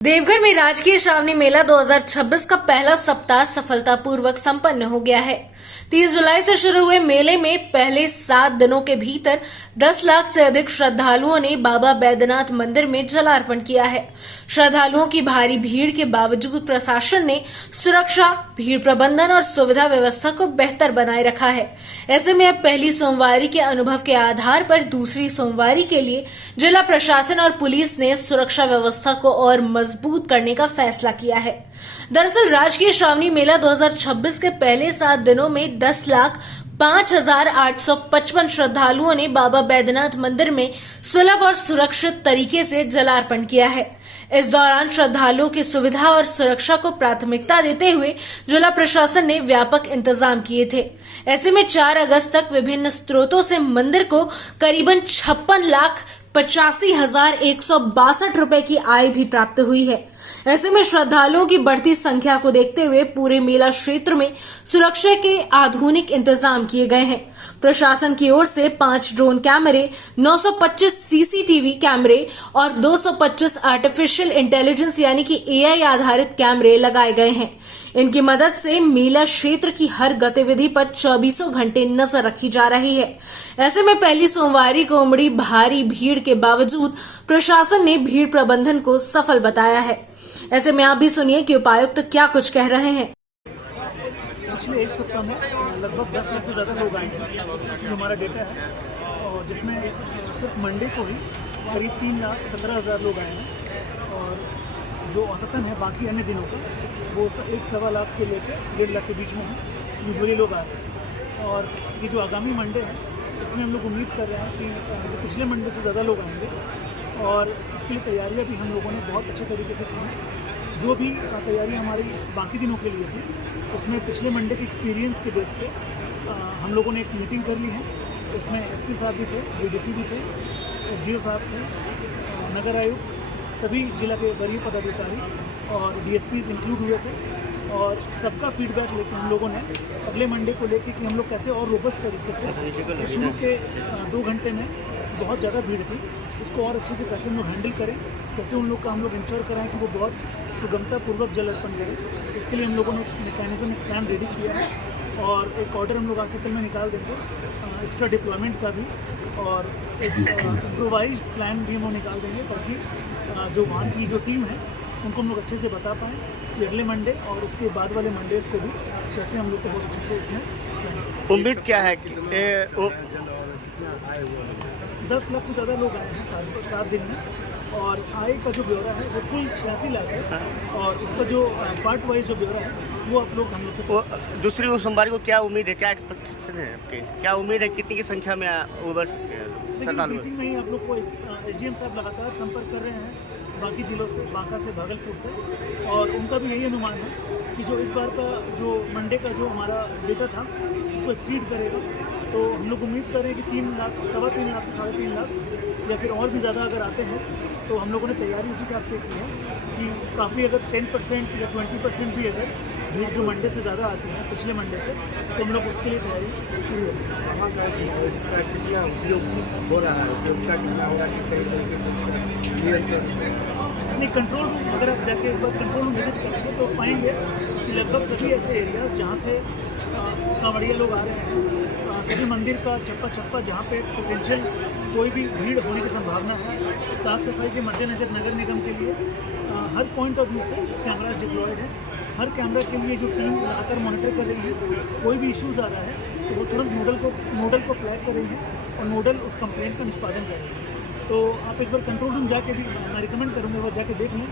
देवघर में राजकीय श्रावणी मेला 2026 का पहला सप्ताह सफलतापूर्वक संपन्न हो गया है। 30 जुलाई से शुरू हुए मेले में पहले 7 दिनों के भीतर 10 लाख से अधिक श्रद्धालुओं ने बाबा बैद्यनाथ मंदिर में जलार्पण किया है। श्रद्धालुओं की भारी भीड़ के बावजूद प्रशासन ने सुरक्षा, भीड़ प्रबंधन और सुविधा व्यवस्था को बेहतर बनाए रखा है। ऐसे में अब पहली सोमवारी के अनुभव के आधार पर दूसरी सोमवारी के लिए जिला प्रशासन और पुलिस ने सुरक्षा व्यवस्था को और मजबूत करने का फैसला किया है। दरअसल राजकीय श्रावणी मेला 2026 के पहले 7 दिनों में 10,05,855 श्रद्धालुओं ने बाबा बैद्यनाथ मंदिर में सुलभ और सुरक्षित तरीके से जलार्पण किया है। इस दौरान श्रद्धालुओं की सुविधा और सुरक्षा को प्राथमिकता देते हुए जिला प्रशासन ने व्यापक इंतजाम किए थे। ऐसे में 4 अगस्त तक विभिन्न स्रोतों से मंदिर को करीबन 56,85,162 रुपए की आय भी प्राप्त हुई है। ऐसे में श्रद्धालुओं की बढ़ती संख्या को देखते हुए पूरे मेला क्षेत्र में सुरक्षा के आधुनिक इंतजाम किए गए हैं। प्रशासन की ओर से 5 ड्रोन कैमरे, 925 सीसीटीवी कैमरे और 225 आर्टिफिशियल इंटेलिजेंस यानी कि एआई आधारित कैमरे लगाए गए हैं। इनकी मदद से मेला क्षेत्र की हर गतिविधि पर 24 घंटे नजर रखी जा रही है। ऐसे में पहली सोमवारी को उमड़ी भारी भीड़ के बावजूद प्रशासन ने भीड़ प्रबंधन को सफल बताया है। ऐसे में आप भी सुनिए कि उपायुक्त क्या कुछ कह रहे हैं। पिछले एक सप्ताह में लगभग 10 लाख से ज़्यादा लोग आए हैं, जो हमारा डेटा है, और जिसमें सिर्फ मंडे को ही करीब 3,17,000 लोग आए हैं। और जो औसतन है बाकी अन्य दिनों का वो 1-1.25 लाख से लेकर 1.5 लाख के बीच में यूजुअली लोग आ रहे हैं। और ये जो आगामी मंडे है इसमें हम लोग उम्मीद कर रहे हैं कि जो पिछले मंडे से ज़्यादा लोग आएंगे, और इसके लिए तैयारियां भी हम लोगों ने बहुत अच्छे तरीके से की हैं। जो भी तैयारी हमारी बाकी दिनों के लिए थी उसमें पिछले मंडे के एक्सपीरियंस के बेस पे हम लोगों ने एक मीटिंग कर ली है। उसमें एसपी साहब भी थे, डीडीसी भी थे, एसडीओ साहब थे, नगर आयुक्त, सभी जिला के वरीय पदाधिकारी और डीएसपीज इंक्लूड हुए थे। और सबका फीडबैक लेकर हम लोगों ने अगले मंडे को लेकर कि हम लोग कैसे और रोबस्ट तरीके से शुरू के 2 घंटे में बहुत ज़्यादा भीड़ थी, उसको और अच्छे से कैसे हम लोग हैंडल करें, कैसे उन लोग का हम लोग इंश्योर कराएं कि वो बहुत सुगमतापूर्वक जल अर्पण करें। इसके लिए हम लोगों ने मैकेनिज्म, एक प्लान रेडी किया है और एक ऑर्डर हम लोग आज से कल में निकाल देंगे, एक्स्ट्रा डिप्लॉयमेंट का भी, और एक इम्प्रोवाइज्ड प्लान भी हम लोग निकाल देंगे ताकि जो वहाँ की जो टीम है उनको हम लोग अच्छे से बता पाएँ कि अगले मंडे और उसके बाद वाले मंडेज को भी कैसे हम लोग को बहुत अच्छे से इसमें। उम्मीद क्या है कि 10 लाख से ज़्यादा लोग आए हैं 7 दिन में, और आय का जो ब्यौरा है वो कुल 86 लाख है, और उसका जो पार्ट वाइज जो ब्यौरा है वो आप लोग हम लोग से। दूसरी सोमवारी को क्या उम्मीद है, क्या एक्सपेक्टेशन है आपके, क्या उम्मीद है, कितनी की संख्या में उभर सकते हैं श्रद्धालु? मीटिंग में ही आप लोग को एसडीएम साहब लगातार संपर्क कर रहे हैं बाकी जिलों से, बांका से, भागलपुर से, और उनका भी यही अनुमान है कि जो इस बार का जो मंडे का जो हमारा डेटा था उसको एक्सीड करेगा। तो हम लोग उम्मीद कर रहे हैं कि 3 लाख, 3.25 लाख से 3.5 लाख या फिर और भी ज़्यादा अगर आते हैं तो हम लोगों ने तैयारी उसी हिसाब से की है कि काफ़ी अगर 10% या 20% भी अगर भीड़ जो मंडे से ज़्यादा आती है पिछले मंडे से, तो हम लोग उसके लिए तैयारी पूरी रखेंगे। इसका कितना उपयोग हो रहा है, उपयोगिता कितना हो रहा है कि सही तरीके से नहीं, कंट्रोल रूम अगर आप जाके एक बार कंट्रोल रूम विजिट करेंगे तो पाएंगे कि लगभग सभी ऐसे एरियाज जहाँ से कांवड़िया लोग आ रहे हैं, सभी मंदिर का चप्पा जहाँ पे पोटेंशियल कोई भी भीड़ होने की संभावना है, साफ सफाई के मद्देनजर नगर निगम के लिए हर पॉइंट ऑफ व्यू से कैमराज डिप्लॉयड है। हर कैमरा के लिए जो टीम लगातार मॉनिटर कर रही है, कोई भी इश्यूज आ रहा है तो वो तुरंत नोडल को फ्लैग कर रही है और नोडल उस कंप्लेंट का निष्पादन कर रहे हैं। तो आप एक बार कंट्रोल रूम जाके भी, मैं रिकमेंड करूँगा वह जाके देख लें,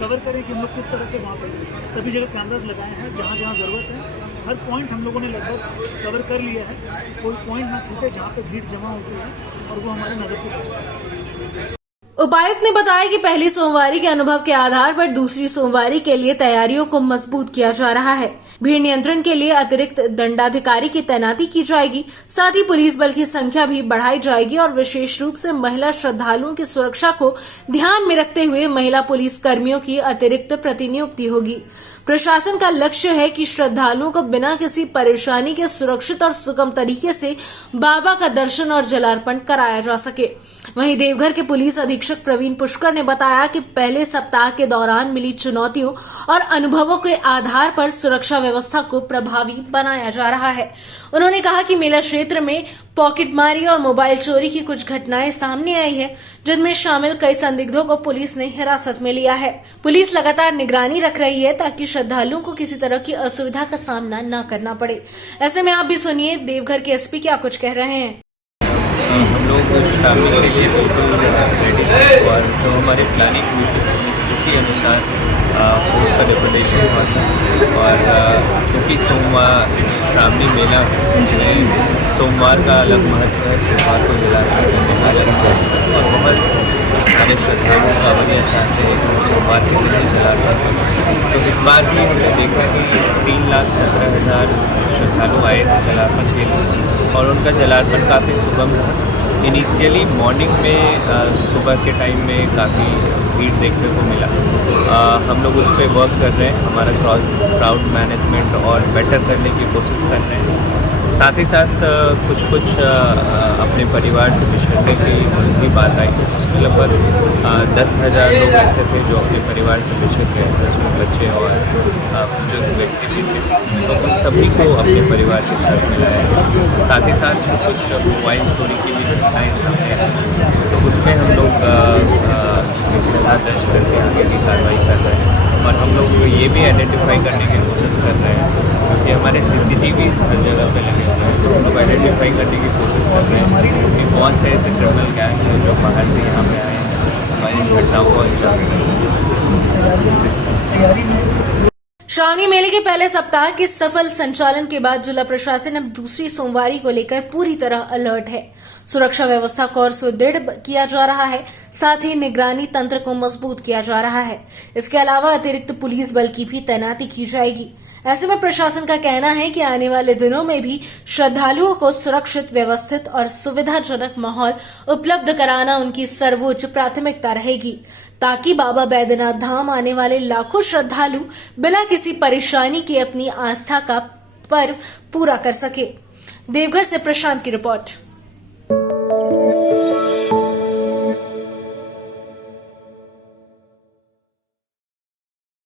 कवर करें कि हम लोग किस तरह से वहाँ पर सभी जगह कैमराज लगाए हैं। जहाँ जहाँ ज़रूरत है हर पॉइंट हम लोगों ने लगभग कवर कर लिया है, कोई पॉइंट ना छूटे जहाँ पे भीड़ जमा होती है और वो हमारे नज़र से बचे। उपायुक्त ने बताया कि पहली सोमवारी के अनुभव के आधार पर दूसरी सोमवारी के लिए तैयारियों को मजबूत किया जा रहा है। भीड़ नियंत्रण के लिए अतिरिक्त दंडाधिकारी की तैनाती की जाएगी, साथ ही पुलिस बल की संख्या भी बढ़ाई जाएगी और विशेष रूप से महिला श्रद्धालुओं की सुरक्षा को ध्यान में रखते हुए महिला पुलिस कर्मियों की अतिरिक्त प्रतिनियुक्ति होगी। प्रशासन का लक्ष्य है कि श्रद्धालुओं को बिना किसी परेशानी के सुरक्षित और सुगम तरीके से बाबा का दर्शन और जलार्पण कराया जा सके। वहीं देवघर के पुलिस अधीक्षक प्रवीण पुष्कर ने बताया कि पहले सप्ताह के दौरान मिली चुनौतियों और अनुभवों के आधार पर सुरक्षा व्यवस्था को प्रभावी बनाया जा रहा है। उन्होंने कहा कि मेला क्षेत्र में पॉकेटमारी और मोबाइल चोरी की कुछ घटनाएं सामने आई है, जिनमें शामिल कई संदिग्धों को पुलिस ने हिरासत में लिया है। पुलिस लगातार निगरानी रख रही है ताकि श्रद्धालुओं को किसी तरह की असुविधा का सामना न करना पड़े। ऐसे में आप भी सुनिए देवघर के एसपी क्या कुछ कह रहे हैं। हम लोग शामिल के लिए बिल्कुल रेडी हैं और जो हमारे प्लानिंग हुई थी उसी अनुसार फोर्स का डिप्यूटेशन हुआ और क्योंकि सोमवार श्रावणी मेला है उसमें सोमवार का अलग महत्व है, सोमवार को जलार्पण का अलग महत्व है और बहुत सारे श्रद्धालु कांवड़िया चाहते हैं कि सोमवार के दिन जलार्पण करें। तो इस बार भी हमने देखा कि 3,17,000 श्रद्धालु आए थे जलार्पण के लिए और उनका जलार्पण काफ़ी सुगम है। इनिशियली मॉर्निंग में सुबह के टाइम में काफ़ी भीड़ देखने को मिला। हम लोग उस पर वर्क कर रहे हैं, हमारा क्राउड मैनेजमेंट और बेटर करने की कोशिश कर रहे हैं। साथ ही साथ कुछ अपने परिवार से बिछड़ने की बात आई, उसमें लगभग 10,000 लोग ऐसे थे जो अपने परिवार से बिछड़ गए, 10 बच्चे और जो व्यक्ति भी थे, तो उन सभी को अपने परिवार के साथ मिलाया गया। साथ ही साथ कुछ मोबाइल चोरी की भी घटनाएँ सामने आई, तो उसमें हम लोग सलाह दर्ज करके आगे की कार्रवाई कर रहे हैं और हम लोग ये भी आइडेंटिफाई करने की कोशिश कर रहे हैं क्योंकि हमारे CCTV हर जगह पे लगे हुए हैं, तो हम लोग आइडेंटिफाई करने की कोशिश कर रहे हैं कि कौन से ऐसे क्रिमिनल गैंग हैं जो बाहर से यहाँ पे आए हैं हमारी घटनाओं को अंजाम दें। श्रावणी मेले के पहले सप्ताह के सफल संचालन के बाद जिला प्रशासन अब दूसरी सोमवारी को लेकर पूरी तरह अलर्ट है। सुरक्षा व्यवस्था को और सुदृढ़ किया जा रहा है, साथ ही निगरानी तंत्र को मजबूत किया जा रहा है। इसके अलावा अतिरिक्त पुलिस बल की भी तैनाती की जाएगी। ऐसे में प्रशासन का कहना है कि आने वाले दिनों में भी श्रद्धालुओं को सुरक्षित, व्यवस्थित और सुविधाजनक माहौल उपलब्ध कराना उनकी सर्वोच्च प्राथमिकता रहेगी, ताकि बाबा बैद्यनाथ धाम आने वाले लाखों श्रद्धालु बिना किसी परेशानी के अपनी आस्था का पर्व पूरा कर सके। देवघर से प्रशांत की रिपोर्ट।